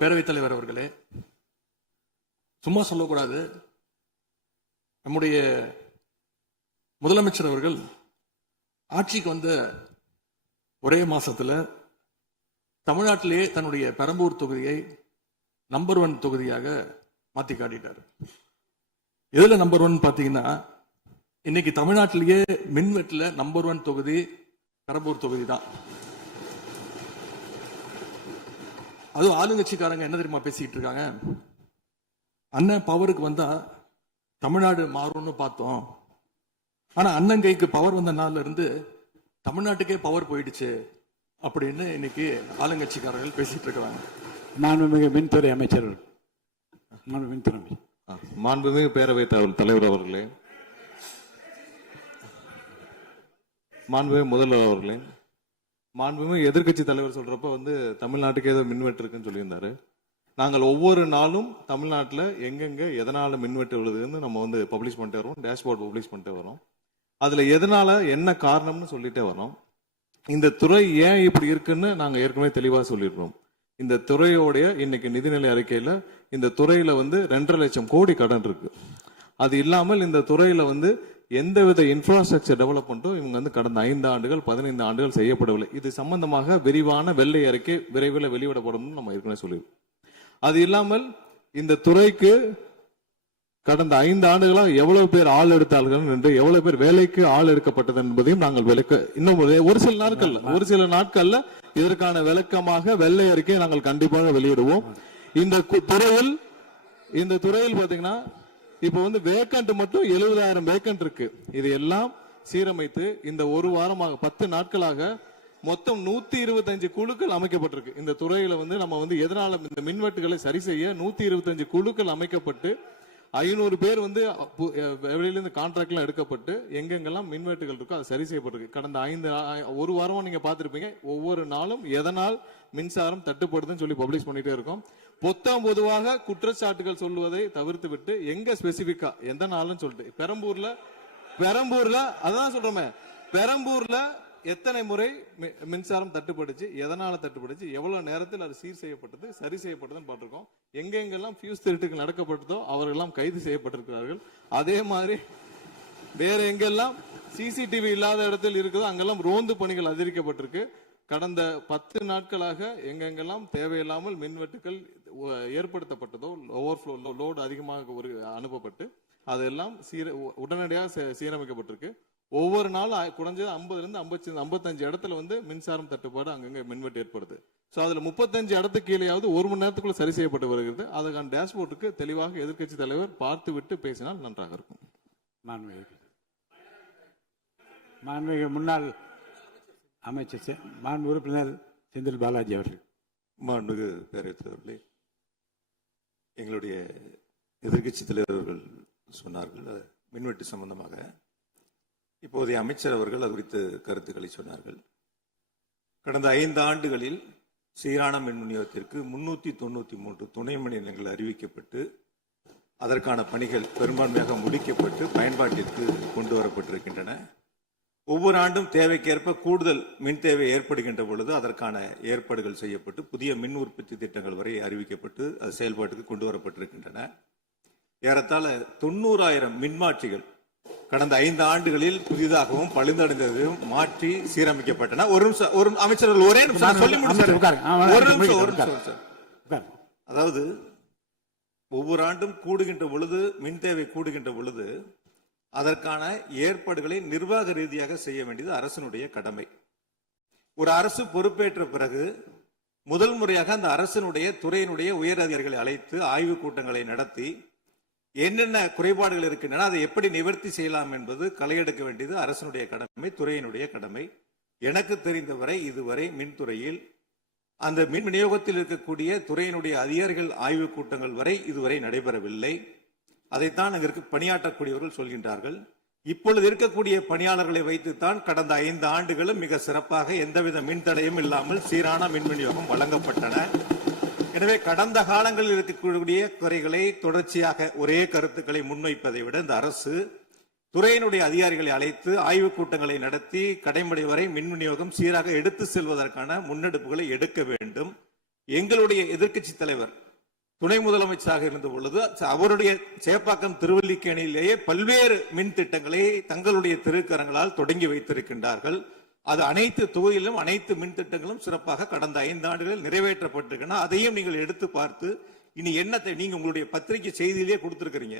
பேரவைத் தலைவர் அவர்களே, சும்மா சொல்லக்கூடாது. நம்முடைய முதலமைச்சர் அவர்கள் ஆட்சிக்கு வந்த ஒரே மாசத்துல தமிழ்நாட்டிலேயே தன்னுடைய பெரம்பூர் தொகுதியை நம்பர் 1 தொகுதியாக மாத்தி காட்டிட்டார். எதுல நம்பர் 1 பாத்தீங்கன்னா, இன்னைக்கு தமிழ்நாட்டிலேயே மின்வெட்டுல நம்பர் 1 தொகுதி பெரம்பூர் தொகுதி தான். அதுவும் ஆளுங்கட்சிக்காரங்க என்ன தெரியுமா பேசிட்டு இருக்காங்க, அண்ணன் பவருக்கு வந்தா தமிழ்நாடு மாறும்னு பார்த்தோம், ஆனா அண்ணன் கைக்கு பவர் வந்த நாள்ல இருந்து தமிழ்நாட்டுக்கே பவர் போயிடுச்சு அப்படின்னு இன்னைக்கு ஆளுங்கட்சிக்காரர்கள் பேசிட்டு இருக்கிறாங்க. மாண்புமிகு மின்துறை அமைச்சர், மாண்புமிகு பேரவைத் தலைவர் அவர்களே, மாண்புமிகு முதல்வர் அவர்களே, மாண்புமிகு எதிர்கட்சி தலைவர் சொல்றப்ப தமிழ்நாட்டுக்கு ஏதோ மின்வெட்டு இருக்குன்னு சொல்லியிருந்தாரு. நாங்கள் ஒவ்வொரு நாளும் தமிழ்நாட்டில் எங்கெங்க எதனால மின்வெட்டு விழுதுன்னு நம்ம பப்ளிஷ் பண்ணிட்டே வரோம், டேஷ்போர்ட் பப்ளிஷ் பண்ணிட்டே வரோம். அதுல எதனால என்ன காரணம்னு சொல்லிட்டே வரோம். இந்த துறை ஏன் இப்படி இருக்குன்னு நாங்க ஏற்கனவே தெளிவா சொல்லிடுறோம். இந்த துறையோடைய இன்னைக்கு நிதிநிலை அறிக்கையில இந்த துறையில 2.5 லட்சம் கோடி கடன் இருக்கு. அது இல்லாமல் இந்த துறையில எந்தவித இன்ஃப்ராஸ்ட்ரக்சர் டெவலப்மெண்ட்டும் இவங்க கடந்த 5 ஆண்டுகள் 15 ஆண்டுகள் செய்யப்படவில்லை. இது சம்பந்தமாக விரிவான வெள்ளை அறிக்கை விரைவில் வெளியிடப்படும் நம்ம ஏற்கனவே சொல்லியிருக்கோம். அது இல்லாமல் இந்த துறைக்கு கடந்த 5 ஆண்டுகளாக எவ்வளவு பேர் ஆள் எடுத்தார்கள் என்று, எவ்வளவு பேர் வேலைக்கு ஆள் எடுக்கப்பட்டது என்பதையும் நாங்கள் விளக்க இன்னும் ஒரு சில நாட்கள்ல இதற்கான விளக்கமாக வெள்ளை அறிக்கை நாங்கள் கண்டிப்பாக வெளியிடுவோம். இந்த துறையில் பாத்தீங்கன்னா இப்ப வேக்கண்ட் மட்டும் 70,000 வேக்கண்ட் இருக்கு. இது எல்லாம் சீரமைத்து இந்த ஒரு வாரமாக 10 நாட்களாக மொத்தம் 125 குழுக்கள் அமைக்கப்பட்டிருக்கு. இந்த துறையில நம்ம எதனால இந்த மின்வெட்டுகளை சரி செய்ய 125 குழுக்கள் அமைக்கப்பட்டு 500 பேர் வெளியிலிருந்து கான்ட்ராக்ட் எல்லாம் எடுக்கப்பட்டு எங்கெங்கெல்லாம் மின்வெட்டுகள் இருக்கோ அது சரி செய்யப்பட்டிருக்கு. கடந்த ஒரு வாரமா நீங்க பாத்திருப்பீங்க, ஒவ்வொரு நாளும் எதனால் மின்சாரம் தட்டுப்படுதுன்னு சொல்லி பப்ளிஷ் பண்ணிட்டே இருக்கோம். பொதுவாக குற்றச்சாட்டுகள் சொல்லுவதை தவிர்த்து விட்டு எங்க ஸ்பெசிபிக்கா எந்த நாள்னு சொல்லிட்டு பெரம்பூர்ல அதான் சொல்றோமே, பெரம்பூர்ல எத்தனை முறை மின்சாரம் தட்டுப்படுச்சு, எதனால தட்டுப்படுச்சு, எவ்வளவு நேரத்தில் அது சீர் செய்யப்பட்டது, சரி செய்யப்பட்டதுன்னு பார்த்திருக்கோம். எங்கெங்கெல்லாம் ஃபியூஸ் திருட்டுக்கு நடக்கப்பட்டதோ அவர்களெல்லாம் கைது செய்யப்பட்டிருக்கிறார்கள். அதே மாதிரி வேற எங்கெல்லாம் சிசிடிவி இல்லாத இடத்தில் இருக்குதோ அங்கெல்லாம் ரோந்து பணிகள் அதிகரிக்கப்பட்டிருக்கு. கடந்த 10 நாட்களாக எங்கெங்கெல்லாம் தேவையில்லாமல் மின்வெட்டுகள் ஏற்படுத்தப்பட்டதோ, ஓவர்ஃப்ளோ லோடு அதிகமாக அனுப்பப்பட்டு அதெல்லாம் உடனடியாக சீரமைக்கப்பட்டிருக்கு. ஒவ்வொரு நாளும் குறைஞ்சது 50 இருந்து 55 இடத்துல மின்சாரம் தட்டுப்பாடு அங்கங்க மின்வெட்டு ஏற்படுது. சோ அதுல 35 இடத்துக்கு கீழேயாவது 1 மணி நேரத்துக்குள்ள சரி செய்யப்பட்டு வருகிறது. அதுக்கான டேஷ்போர்டுக்கு தெளிவாக எதிர்கட்சி தலைவர் பார்த்து விட்டு பேசினால் நன்றாக இருக்கும். மாண்புமிகு முன்னாள் அமைச்சர் மாண்பு உறுப்பினர் செந்தில் பாலாஜி அவர்கள். மாண்புமிகு பேரவைத் தலைவர்களே, எங்களுடைய எதிர்கட்சி தலைவர்கள் சொன்னார்கள் மின்வெட்டு சம்பந்தமாக. இப்போதைய அமைச்சர் அவர்கள் அது குறித்து கருத்துக்களை சொன்னார்கள். கடந்த 5 ஆண்டுகளில் சீரான மின் விநியோகத்திற்கு 393 துணை மின் நிலையங்கள் அறிவிக்கப்பட்டு அதற்கான பணிகள் பெரும்பான்மையாக முடிக்கப்பட்டு பயன்பாட்டிற்கு கொண்டு வரப்பட்டிருக்கின்றன. ஒவ்வொரு ஆண்டும் தேவைக்கேற்ப கூடுதல் மின் தேவை ஏற்படுகின்ற பொழுது அதற்கான ஏற்பாடுகள் செய்யப்பட்டு புதிய மின் உற்பத்தி திட்டங்கள் வரை அறிவிக்கப்பட்டு அது செயல்பாட்டுக்கு கொண்டு வரப்பட்டிருக்கின்றன. ஏறத்தாழ 90,000 மின்மாற்றிகள் கடந்த 5 ஆண்டுகளில் புதிதாகவும் பழுந்தடைந்ததையும் மாற்றி சீரமைக்கப்பட்டன. ஒரு அமைச்சர்கள் ஒரே நிமிஷம் சொல்லி முடிச்சார். அதாவது ஒவ்வொரு ஆண்டும் கூடுகின்ற பொழுது மின் தேவை கூடுகின்ற பொழுது அதற்கான ஏற்பாடுகளை நிர்வாக ரீதியாக செய்ய வேண்டியது அரசினுடைய கடமை. ஒரு அரசு பொறுப்பேற்ற பிறகு முதல் முறையாக அந்த அரசினுடைய துறையினுடைய உயர் அதிகாரிகளை அழைத்து ஆய்வு கூட்டங்களை நடத்தி என்னென்ன குறைபாடுகள் இருக்கின்றன, அதை எப்படி நிவர்த்தி செய்யலாம் என்பது களையெடுக்க வேண்டியது அரசினுடைய கடமை, துறையினுடைய கடமை. எனக்கு தெரிந்தவரை இதுவரை மின்துறையில் அந்த மின் விநியோகத்தில் இருக்கக்கூடிய துறையினுடைய அதிகாரிகள் ஆய்வு கூட்டங்கள் வரை இதுவரை நடைபெறவில்லை. அதைத்தான் அங்கிருக்கு பணியாற்றக்கூடியவர்கள் சொல்கின்றார்கள். இப்பொழுது இருக்கக்கூடிய பணியாளர்களை வைத்துத்தான் கடந்த 5 ஆண்டுகளும் மிக சிறப்பாக எந்தவித மின் தடையும் இல்லாமல் சீரான மின் விநியோகம் வழங்கப்பட்டன. எனவே கடந்த காலங்களில் இருக்கக்கூடிய குறைகளை தொடர்ச்சியாக ஒரே கருத்துக்களை முன்வைப்பதை விட இந்த அரசு துறையினுடைய அதிகாரிகளை அழைத்து ஆய்வு கூட்டங்களை நடத்தி கடைமுறை வரை மின் விநியோகம் சீராக எடுத்து செல்வதற்கான முன்னெடுப்புகளை எடுக்க வேண்டும். எங்களுடைய எதிர்க்கட்சி தலைவர் துணை முதலமைச்சராக இருந்த பொழுது அவருடைய சேப்பாக்கம் திருவல்லிக்கேணியிலேயே பல்வேறு மின் திட்டங்களை தங்களுடைய திருக்கரங்களால் தொடங்கி வைத்திருக்கின்றார்கள். அது அனைத்து தொகுதியிலும் அனைத்து மின் திட்டங்களும் சிறப்பாக கடந்த 5 ஆண்டுகளில் நிறைவேற்றப்பட்டிருக்கின்றன. அதையும் நீங்கள் எடுத்து பார்த்து இனி என்னத்தை நீங்க உங்களுடைய பத்திரிகை செய்தியிலேயே கொடுத்திருக்கிறீங்க.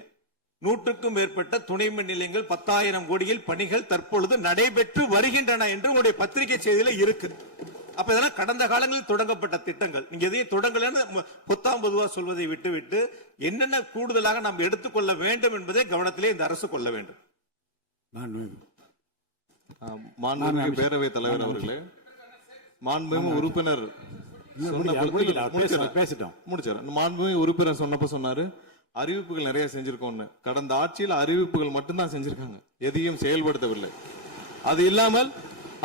100க்கும் மேற்பட்ட துணை மின் நிலையங்கள் 10,000 கோடியில் பணிகள் தற்பொழுது நடைபெற்று வருகின்றன என்று உங்களுடைய பத்திரிகை செய்தியில இருக்கு. அப்ப இதெல்லாம் கடந்த காலங்களில் தொடங்கப்பட்ட திட்டங்கள். நீங்க எதையும் தொடங்கலன்னு பொத்தாம் பொதுவா சொல்வதை விட்டுவிட்டு என்னென்ன கூடுதலாக நாம் எடுத்துக்கொள்ள வேண்டும் என்பதை கவனத்திலே இந்த அரசு கொள்ள வேண்டும். மாண்புமிகு பேரவைத் தலைவர் அவர்களே, மாண்புமிகு உறுப்பினர் மாண்புமிகு உறுப்பினர் சொன்னப்ப சொன்னாரு அறிவிப்புகள் நிறைய செஞ்சிருக்கோம்னு. கடந்த ஆட்சியில் அறிவிப்புகள் மட்டும்தான் செஞ்சிருக்காங்க, எதையும் செயல்படுத்தவில்லை. அது இல்லாமல்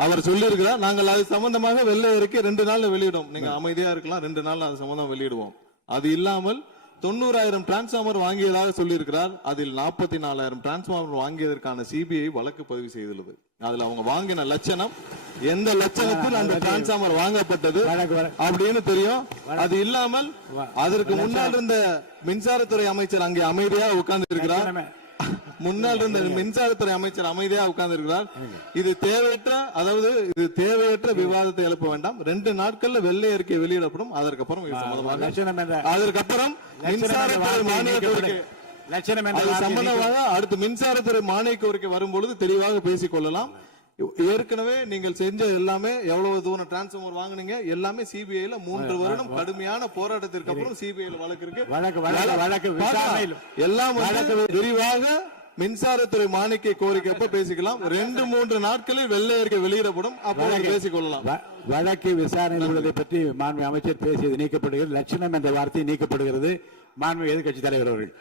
அவர் சொல்லியிருக்கிறார், நாங்கள் அது சம்பந்தமாக வெள்ளை அறிக்கை 2 நாள்ல வெளியிடும். நீங்க அமைதியா இருக்கலாம், 2 நாள்ல அது சம்பந்தம் வெளியிடுவோம். அது இல்லாமல் 90,000 டிரான்ஸ்பார்மர் வாங்கியதாக சொல்லியிருக்கிறார். அதில் 44,000 டிரான்ஸ்பார்மர் வாங்கியதற்கான சிபிஐ வழக்கு பதிவு செய்துள்ளது. அதுல அவங்க வாங்கின லட்சணம், எந்த லட்சணத்தில் அந்த டிரான்ஸ்பார்மர் வாங்கப்பட்டது அப்படின்னு தெரியும். அது இல்லாமல் அதற்கு முன்னால் இருந்த மின்சாரத்துறை அமைச்சர் அங்கே அமைதியா உட்கார்ந்து இருக்கிறார். முன்னால் இருந்த மின்சாரத்துறை அமைச்சர் அமைதியா உட்கார்ந்து இருக்கிறார். இது தேவையற்ற விவாதத்தை எழுப்ப வேண்டாம். 2 நாட்கள்ல வெள்ளை அறிக்கை வெளியிடப்படும். அதற்கப்புறம் மின்சாரத்துறை மானிய கோரிக்கை சம்பந்தமாக அடுத்து மின்சாரத்துறை மானிய கோரிக்கை வரும்பொழுது தெளிவாக பேசிக் கொள்ளலாம். ஏற்கனவே நீங்கள் செஞ்ச எல்லாமே எவ்வளவு தூரம் டிரான்ஸ்பார்மர் வாங்குனீங்க எல்லாமே சிபிஐல 3 வருடம் கடுமையான போராட்டத்திற்கு அப்புறம் சிபிஐல வழக்கு இருக்கு. எல்லாம் விரிவாக மின்சாரத்துறை மானிய கோரிக்கை அப்ப பேசிக்கலாம். 2-3 நாட்களில் வெள்ளை அறிக்கை வெளியிடப்படும், அப்போது பேசிக் கொள்ளலாம். வழக்கு விசாரணை உள்ளதை பற்றி மாண்பு அமைச்சர் பேசியது நீக்கப்படுகிறது. லட்சணம் என்ற வார்த்தை நீக்கப்படுகிறது. மாண்பு எதிர்கட்சி தலைவர் அவர்கள்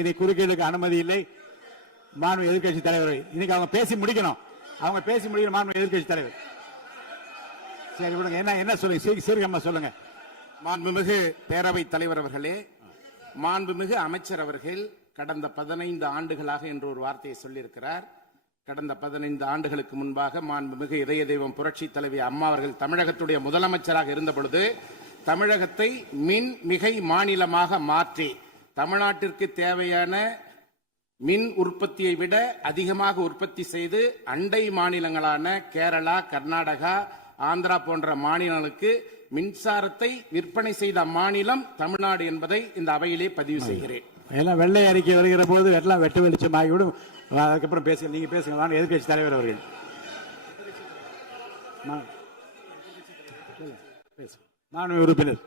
இனி குறுக்கீடுக்கு அனுமதி இல்லை. மாண்பு எதிர்கட்சி தலைவர் இன்னைக்கு அவங்க பேசி முடிக்கணும். மாண்பு எதிர்கட்சி தலைவர் சரி விடுங்க. என்ன சொல்லுங்க, சீர்கமா சொல்லுங்க. மாண்புமிகு பேரவைத் தலைவர் அவர்களே, மாண்புமிகு அமைச்சர் அவர்கள் கடந்த 15 ஆண்டுகளாக என்று ஒரு வார்த்தையை சொல்லியிருக்கிறார். கடந்த 15 ஆண்டுகளுக்கு முன்பாக மாண்புமிகு இதய தெய்வம் புரட்சி தலைவி அம்மா அவர்கள் தமிழகத்துடைய முதலமைச்சராக இருந்த பொழுது தமிழகத்தை மின் மிகை மாநிலமாக மாற்றி தமிழ்நாட்டிற்கு தேவையான மின் உற்பத்தியை விட அதிகமாக உற்பத்தி செய்து அண்டை மாநிலங்களான கேரளா, கர்நாடகா, ஆந்திரா போன்ற மாநிலங்களுக்கு மின்சாரத்தை விற்பனை செய்த மாநிலம் தமிழ்நாடு என்பதை இந்த அவையிலே பதிவு செய்கிறேன். எல்லாம் வெள்ளை அறிக்கை வருகிற போது எல்லாம் வெட்ட வெளிச்சம் ஆகிவிடும். அதுக்கப்புறம் பேசுங்க, நீங்க பேசுங்க. எதிர்கட்சி தலைவர் அவர்கள் மாண்பு உறுப்பினர்.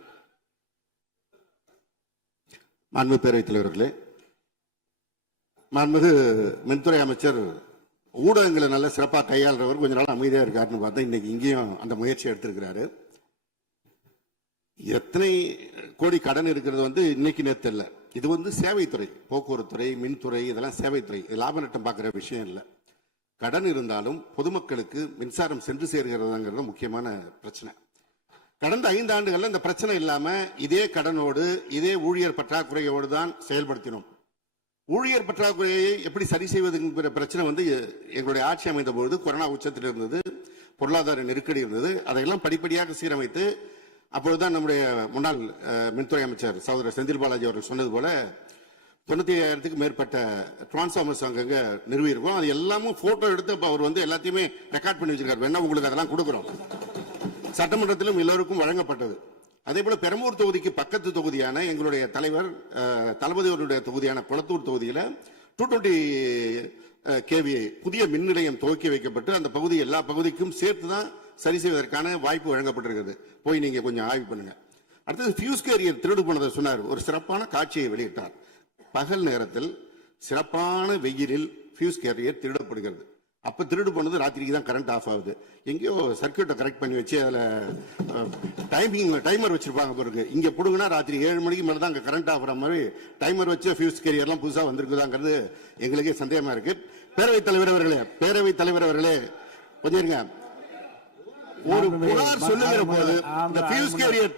மாண்பு பேரவைத் தலைவர்களே, மாண்புமிகு மின்துறை அமைச்சர் ஊடகங்களை நல்ல சிறப்பாக கையாளுறவர். கொஞ்ச நாள் அமைதியா இருக்காருன்னு பார்த்தா இன்னைக்கு இங்கேயும் அந்த முயற்சி எடுத்திருக்கிறாரு. எத்தனை கோடி கடன் இருக்கிறது இன்னைக்கு நேற்று இல்லை. இது சேவைத்துறை, போக்குவரத்துறை, மின்துறை, இதெல்லாம் சேவைத்துறை. லாப நட்டம் பார்க்கிற விஷயம் இல்லை. கடன் இருந்தாலும் பொதுமக்களுக்கு மின்சாரம் சென்று சேர்கிறதுங்கிறது முக்கியமான பிரச்சனை. கடந்த 5 ஆண்டுகள்ல இந்த பிரச்சனை இல்லாம இதே கடனோடு இதே ஊழியர் பற்றாக்குறையோடு தான் செயல்படுத்தினோம். ஊழியர் பற்றாக்குறையை எப்படி சரி செய்வதுங்கிற பிரச்சனை எங்களுடைய ஆட்சி அமைந்த பொழுது கொரோனா உச்சத்தில் இருந்தது, பொருளாதார நெருக்கடி இருந்தது. அதையெல்லாம் படிப்படியாக சீரமைத்து அப்பொழுதுதான் நம்முடைய முன்னாள் மின்துறை அமைச்சர் சகோதரர் செந்தில் பாலாஜி அவர்கள் சொன்னது போல 95,000க்கு மேற்பட்ட டிரான்ஸ்பார்மர்ஸ் அங்கங்க நிறுவியிருக்கோம். அது எல்லாமும் போட்டோ எடுத்து அவர் எல்லாத்தையுமே ரெக்கார்ட் பண்ணி வச்சிருக்காரு. வேணா உங்களுக்கு அதெல்லாம் கொடுக்குறோம். சட்டமன்றத்திலும் எல்லோருக்கும் வழங்கப்பட்டது. அதே போல பெரம்பூர் தொகுதிக்கு பக்கத்து தொகுதியான எங்களுடைய தலைவர் தளபதி அவருடைய தொகுதியான குளத்தூர் தொகுதியில 220 kVA புதிய மின் நிலையம் துவக்கி வைக்கப்பட்டு அந்த பகுதி எல்லா பகுதிக்கும் சேர்த்துதான் சரி செய்வதற்கான வாய்ப்பு வழங்கப்பட்டிருக்கிறது. போய் நீங்க கொஞ்சம் ஆய்வு பண்ணுங்க. அடுத்தது ஃபியூஸ் கேரியர் திருடு போனதை சொன்னார். ஒரு சிறப்பான காட்சியை வெளியிட்டார். பகல் நேரத்தில் சிறப்பான வெயிலில் ஃபியூஸ் கேரியர் திருடப்படுகிறது. அப்ப திருடு போனது ராத்திரிக்கு தான் கரண்ட் ஆஃப் ஆகுது. எங்கேயோ சர்க்கியூட்டை கரெக்ட் பண்ணி வச்சு அதுல டைமர் வச்சிருப்பாங்க பிறகு. இங்க போடுங்கன்னா ராத்திரி 7 மணிக்கு மேல தான் அங்க கரண்ட் ஆஃப் ஆகிற மாதிரி டைமர் வச்சு ஃபியூஸ் கேரியர்லாம் புதுசா வந்திருக்குதாங்கிறது எங்களுக்கே சந்தேகமா இருக்கு. பேரவைத் தலைவர் அவர்களே கொஞ்சம் இருங்க. ஒரு புகார் சொல்லுகிற போது இந்த ஃபியூஸ் கேரியர்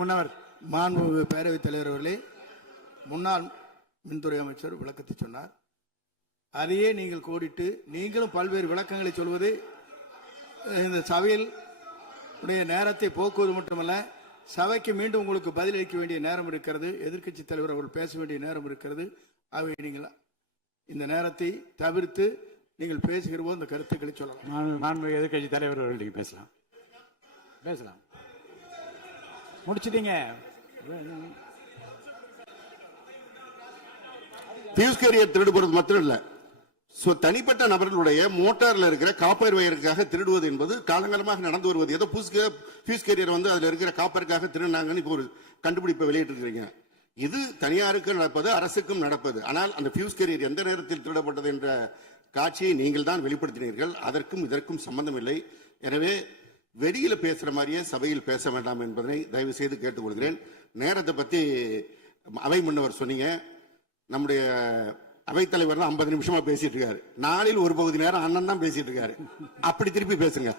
முன்னவர் மாண்பு பேரவைத் தலைவர் அவர்களே, முன்னாள் மின்துறை அமைச்சர் விளக்கத்தை சொன்னார். அதையே நீங்கள் கோடிட்டு நீங்களும் பல்வேறு விளக்கங்களை சொல்வது இந்த சபையில் நேரத்தை போக்குவது மட்டுமல்ல, சபைக்கு மீண்டும் உங்களுக்கு பதிலளிக்க வேண்டிய நேரம் இருக்கிறது. எதிர்க்கட்சி தலைவர் அவர்கள் பேச வேண்டிய நேரம் இருக்கிறது. ஆகவே நீங்கள் இந்த நேரத்தை தவிர்த்து நீங்கள் பேசுகிற போது இந்த கருத்துக்களை சொல்லலாம். மாண்புமிகு எதிர்க்கட்சி தலைவர் அவர்கள் நீங்க பேசலாம். முடிச்சிட்டீங்க. பியூஸ் கேரியர் திருடுவது மாத்திரம் இல்ல, தனிப்பட்ட நபர்களுடைய மோட்டார்ல இருக்கிற காப்பர் வயருக்காக திருடுவது என்பது காலங்காலமாக நடந்து வருவது. ஏதோ பியூஸ் கேரியர் வந்து அதுல இருக்கிற காப்பருக்காக திருடினாங்கன்னு இப்போ ஒரு கண்டுபிடிப்பை வெளியிட்டு இருக்கிறீங்க. இது தனியாருக்கு நடப்பது, அரசுக்கும் நடப்பது. ஆனால் அந்த பியூஸ் கேரியர் எந்த நேரத்தில் திருடப்பட்டது என்ற காட்சியை நீங்கள் தான் வெளிப்படுத்தினீர்கள். அதற்கும் இதற்கும் சம்பந்தம் இல்லை. எனவே வெளியில பேசுற மாதிரியே சபையில் பேச வேண்டாம் என்பதை தயவு செய்து கேட்டுக்கொள்கிறேன். நேரத்தை பத்தி அவை முன்னவர் சொன்னீங்க. நம்முடைய அவைத்தலைவர் தான் 50 நிமிஷமா பேசிட்டு இருக்காரு. நாளில் ஒரு பகுதி நேரம் அண்ணன் தான் பேசிட்டு இருக்காரு. அப்படி திருப்பி பேசுங்க.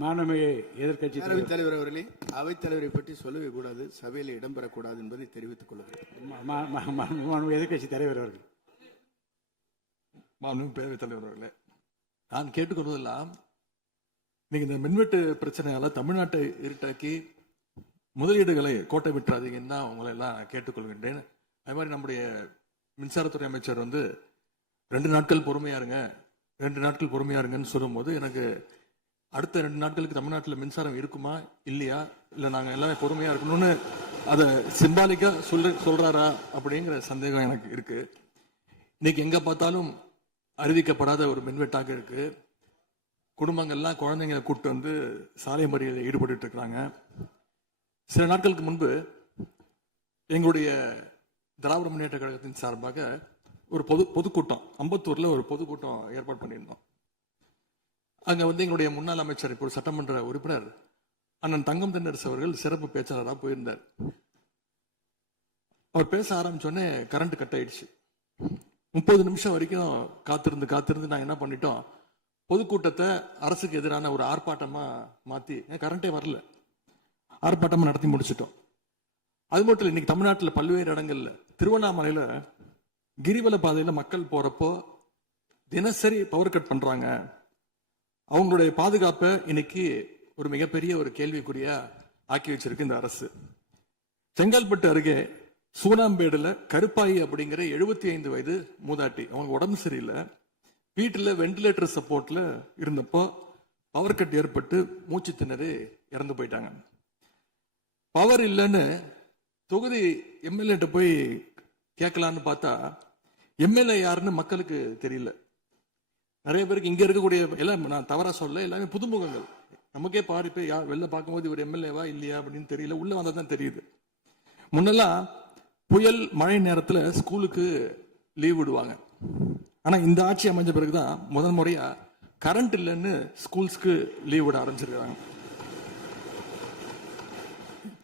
மாண்புமிகு எதிர்க்கட்சி தலைவர் அவர்களே, அவைத்தலைவரை பற்றி சொல்லவே கூடாது, சபையில் இடம்பெறக்கூடாது என்பதை தெரிவித்துக் கொள்கிறேன். மாண்புமிகு எதிர்க்கட்சி தலைவர் அவர்கள். மாண்புமிகு பேரவைத் தலைவர் அவர்களே, நான் கேட்டுக்கொள்வதெல்லாம் நீங்க இந்த மின்வெட்டு பிரச்சனையால தமிழ்நாட்டை இருட்டாக்கி முதலீடுகளை கோட்டை விட்டுறாதீங்கன்னு தான் உங்களை எல்லாம் கேட்டுக்கொள்கின்றேன். அதே மாதிரி நம்முடைய மின்சாரத்துறை அமைச்சர் வந்து 2 நாட்கள் பொறுமையா இருங்கன்னு சொல்லும்போது எனக்கு அடுத்த 2 நாட்களுக்கு தமிழ்நாட்டில் மின்சாரம் இருக்குமா இல்லையா, இல்ல நாங்க எல்லாமே பொறுமையா இருக்கணும்னு அதை சிம்பாலிக்கா சொல்றாரா அப்படிங்கிற சந்தேகம் எனக்கு இருக்கு. இன்னைக்கு எங்க பார்த்தாலும் அறிவிக்கப்படாத ஒரு மின்வெட்டாக இருக்கு. குடும்பங்கள்லாம் குழந்தைங்களை கூப்பிட்டு வந்து சாலை மறியலில் ஈடுபட்டு இருக்கிறாங்க. சில நாட்களுக்கு முன்பு எங்களுடைய திராவிட முன்னேற்ற கழகத்தின் சார்பாக ஒரு பொதுக்கூட்டம் அம்பத்தூர்ல ஒரு பொதுக்கூட்டம் ஏற்பாடு பண்ணியிருந்தோம். அங்க வந்து எங்களுடைய முன்னாள் அமைச்சர், இப்போ சட்டமன்ற உறுப்பினர் அண்ணன் தங்கம் தென்னரசு அவர்கள் சிறப்பு பேச்சாளராக போயிருந்தார். அவர் பேச ஆரம்பிச்சோடனே கரண்ட் கட் ஆயிடுச்சு. 30 நிமிஷம் வரைக்கும் காத்திருந்து நாங்க என்ன பண்ணிட்டோம், பொதுக்கூட்டத்தை அரசுக்கு எதிரான ஒரு ஆர்ப்பாட்டமா மாத்தி, கரண்டே வரல, ஆர்ப்பாட்டமா நடத்தி முடிச்சிட்டோம். அது மட்டும் இல்லை, இன்னைக்கு தமிழ்நாட்டில் பல்வேறு இடங்கள்ல, திருவண்ணாமலையில கிரிவல பாதையில மக்கள் போறப்போ தினசரி பவர் கட் பண்றாங்க. அவங்களுடைய பாதுகாப்பை இன்னைக்கு ஒரு மிகப்பெரிய ஒரு கேள்விக்குறியா ஆக்கி வச்சிருக்கு இந்த அரசு. செங்கல்பட்டு அருகே சூனாம்பேடுல கருப்பாயி அப்படிங்கிற 75 வயது மூதாட்டி, அவங்க உடம்பு சரியில்லை, வீட்டுல வெண்டிலேட்டர் சப்போர்ட்ல இருந்தப்போ பவர் கட் ஏற்பட்டு மூச்சு திணறி இறந்து போயிட்டாங்க. பவர் இல்லைன்னு தொகுதி எம்எல்ஏ போய் கேட்கலான்னு பார்த்தா எம்எல்ஏ யாருன்னு மக்களுக்கு தெரியல. நிறைய பேருக்கு இங்க இருக்கக்கூடிய எல்லாம், நான் தவறா சொல்ல, எல்லாமே புதுமுகங்கள். நமக்கே பாரிப்பே வெளில பார்க்கும்போது இவர் எம்எல்ஏவா இல்லையா அப்படின்னு தெரியல, உள்ள வந்தாதான் தெரியுது. முன்னெல்லாம் புயல் மழை நேரத்துல ஸ்கூலுக்கு லீவ் விடுவாங்க. ஆனா இந்த ஆட்சி அமைஞ்ச பிறகுதான் முதல் முறையா கரண்ட் இல்லைன்னு ஸ்கூல்ஸ்க்கு லீவ் விட ஆரம்பிச்சிருக்காங்க.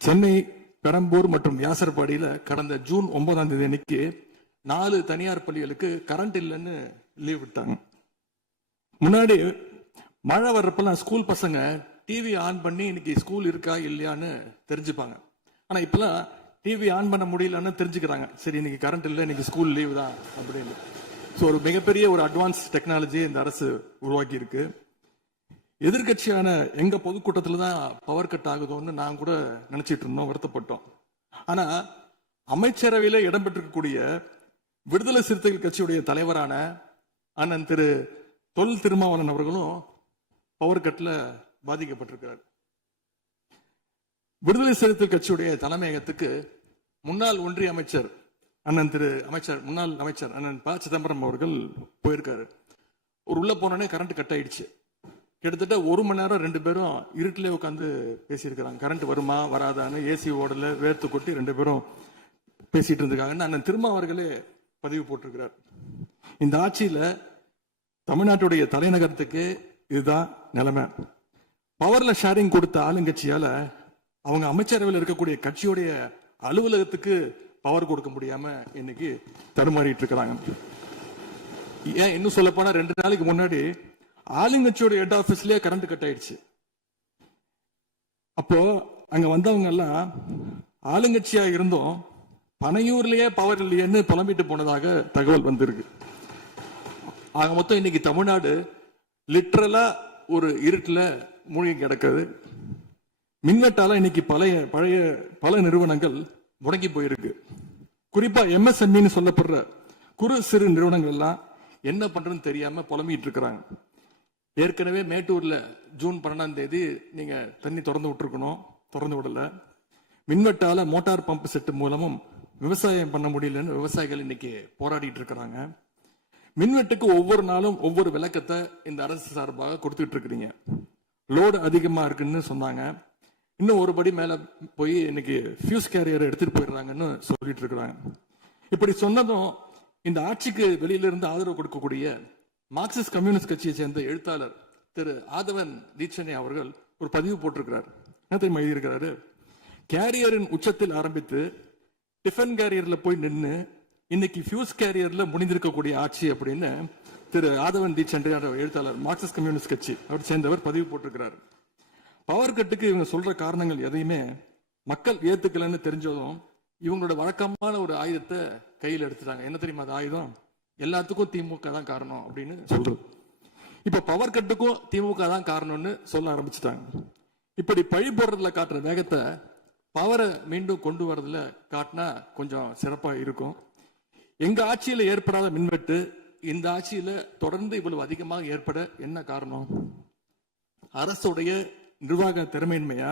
சென்னை, பெரம்பூர் மற்றும் வியாசர்பாடியில கடந்த ஜூன் 9ஆம் தேதி அன்னைக்கு 4 தனியார் பள்ளிகளுக்கு கரண்ட் இல்லைன்னு லீவ் விட்டாங்க. முன்னாடி மழை வர்றப்பெல்லாம் ஸ்கூல் பசங்க டிவி ஆன் பண்ணி இன்னைக்கு ஸ்கூல் இருக்கா இல்லையான்னு தெரிஞ்சுப்பாங்க. ஆனா இப்பெல்லாம் டிவி ஆன் பண்ண முடியலன்னு தெரிஞ்சுக்கிறாங்க, சரி இன்னைக்கு கரண்ட் இல்லை, இன்னைக்கு ஸ்கூல் லீவ் தான் அப்படின்னு. ஸோ ஒரு மிகப்பெரிய ஒரு அட்வான்ஸ் டெக்னாலஜி இந்த அரசு உருவாக்கி இருக்கு. எதிர்கட்சியான எங்க பொதுக்கூட்டத்துல தான் பவர் கட் ஆகுதோன்னு நான் கூட நினைச்சிட்டு இருந்தோம், வருத்தப்பட்டோம். ஆனா அமைச்சரவையில இடம்பெற்றிருக்கக்கூடிய விடுதலை சிறுத்தைகள் கட்சியுடைய தலைவரான அண்ணன் திரு தொல் திருமாவளவன் அவர்களும் பவர் கட்ல பாதிக்கப்பட்டிருக்கிறார். விடுதலை சிறுத்தைகள் கட்சியுடைய தலைமையகத்துக்கு முன்னாள் ஒன்றிய அமைச்சர் முன்னாள் அமைச்சர் அண்ணன் ப சிதம்பரம் அவர்கள் போயிருக்காரு. ஒரு உள்ள போனோடனே கரண்ட் கட் ஆயிடுச்சு. கிட்டத்தட்ட 1 மணி நேரம் 2 பேரும் இருட்டிலே உட்காந்து பேசியிருக்கிறாங்க. கரண்ட் வருமா வராதான்னு, ஏசி ஓடல, வேர்த்து கொட்டி 2 பேரும் பேசிட்டு இருந்திருக்காங்கன்னு அண்ணன் திருமா அவர்களே பதிவு போட்டிருக்கிறார். இந்த ஆட்சியில தமிழ்நாட்டுடைய தலைநகரத்துக்கு இதுதான் நிலைமை. பவர்ல ஷேரிங் கொடுத்த ஆளுங்கட்சியால அவங்க அமைச்சரவையில் இருக்கக்கூடிய கட்சியுடைய அலுவலகத்துக்கு பவர் கொடுக்க முடியாம இன்னைக்கு தடுமாறிட்டு இருக்கிறாங்க. ஏன் இன்னும் சொல்ல போனா 2 நாளைக்கு முன்னாடி ஆளுங்கட்சியோட ஹெட் ஆபீஸ்லயே கரண்ட் கட் ஆயிடுச்சு. அப்போ அங்க வந்தவங்க எல்லாம் ஆளுங்கட்சியா இருந்தும் பனையூர்லயே பவர் இல்லையேன்னு புலம்பிட்டு போனதாக தகவல் வந்திருக்கு. ஆக மொத்தம் இன்னைக்கு தமிழ்நாடு லிட்டரலா ஒரு இருட்டுல மூழ்கி கிடக்குது. மின்வெட்டால இன்னைக்கு பல நிறுவனங்கள் முடங்கி போயிருக்கு. குறிப்பா MSMEன்னு சொல்லப்படுற குறு சிறு நிறுவனங்கள் எல்லாம் என்ன பண்றதுன்னு தெரியாம புலம்பிட்டு இருக்கிறாங்க. ஏற்கனவே மேட்டூர்ல ஜூன் 12ஆம் தேதி நீங்க தண்ணி திறந்து விட்டுருக்கணும், திறந்து விடல. மின்வெட்டால மோட்டார் பம்ப் செட் மூலமும் விவசாயம் பண்ண முடியலன்னு விவசாயிகள் இன்னைக்கு போராடிட்டு இருக்கிறாங்க. மின்வெட்டுக்கு ஒவ்வொரு நாளும் ஒவ்வொரு விளக்கத்தை இந்த அரசு சார்பாக கொடுத்துட்டு இருக்கிறீங்க. லோடு அதிகமா இருக்குன்னு சொன்னாங்க. இன்னும் ஒரு படி மேல போய் இன்னைக்கு ஃபியூஸ் கேரியர் எடுத்துட்டு போயிடுறாங்கன்னு சொல்லிட்டு இருக்கிறாங்க. இப்படி சொன்னதும் இந்த ஆட்சிக்கு வெளியில இருந்து ஆதரவு கொடுக்கக்கூடிய மார்க்சிஸ்ட் கம்யூனிஸ்ட் கட்சியை சேர்ந்த எழுத்தாளர் திரு ஆதவன் தீட்சணை அவர்கள் ஒரு பதிவு போட்டிருக்கிறார். என்ன தெரியுமா எழுதியிருக்கிறாரு? கேரியரின் உச்சத்தில் ஆரம்பித்து டிஃபன் கேரியர்ல போய் நின்று இன்னைக்கு ஃபியூஸ் கேரியர்ல முடிந்திருக்கக்கூடிய ஆட்சி அப்படின்னு திரு ஆதவன் தீட்சண்டே எழுத்தாளர், மார்க்சிஸ்ட் கம்யூனிஸ்ட் கட்சி அவர் சேர்ந்தவர் பதிவு போட்டிருக்கிறார். பவர் கட்டுக்கு இவங்க சொல்ற காரணங்கள் எதையுமே மக்கள் ஏத்துக்கலன்னு தெரிஞ்சதும் இவங்களோட வழக்கமான ஒரு ஆயுதத்தை கையில் எடுத்துட்டாங்க. என்ன தெரியுமா அது ஆயுதம்? எல்லாத்துக்கும் திமுக தான் காரணம் அப்படின்னு சொல்றது. இப்ப பவர் கட்டுக்கும் திமுக தான் காரணம்னு சொல்ல ஆரம்பிச்சுட்டாங்க. இப்படி பழி போடுறதுல காட்டுற வேகத்தை பவரை மீண்டும் கொண்டு வரதுல காட்டினா கொஞ்சம் சிறப்பா இருக்கும். எங்க ஆட்சியில ஏற்படாத மின்வெட்டு இந்த ஆட்சியில தொடர்ந்து இவ்வளவு அதிகமாக ஏற்பட என்ன காரணம்? அரசுடைய நிர்வாக திறமையின்மையா,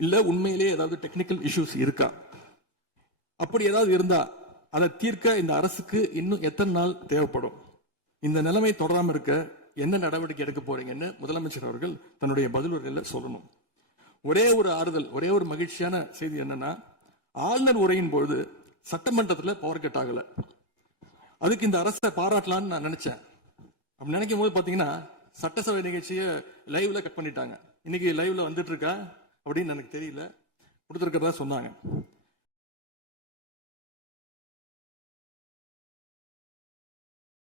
இல்ல உண்மையிலேயே ஏதாவது டெக்னிக்கல் இஷ்யூஸ் இருக்கா? அப்படி ஏதாவது இருந்தா அதை தீர்க்க இந்த அரசுக்கு இன்னும் எத்தனை நாள் தேவைப்படும்? இந்த நிலைமை தொடராம இருக்க என்ன நடவடிக்கை எடுக்க போறீங்கன்னு முதலமைச்சர் அவர்கள் தன்னுடைய பதிலுரையில சொல்லணும். ஒரே ஒரு ஆறுதல், ஒரே ஒரு மகிழ்ச்சியான செய்தி என்னன்னா, ஆளுநர் உரையின் பொழுது சட்டமன்றத்துல பவர் கட் ஆகல. அதுக்கு இந்த அரசை பாராட்டலாம்னு நான் நினைச்சேன். அப்படி நினைக்கும் போது பாத்தீங்கன்னா சட்டசபை நிகழ்ச்சியை லைவ்ல கட் பண்ணிட்டாங்க. இன்னைக்கு லைவ்ல வந்துட்டு இருக்கா அப்படின்னு எனக்கு தெரியல, கொடுத்துருக்கிறதா சொன்னாங்க.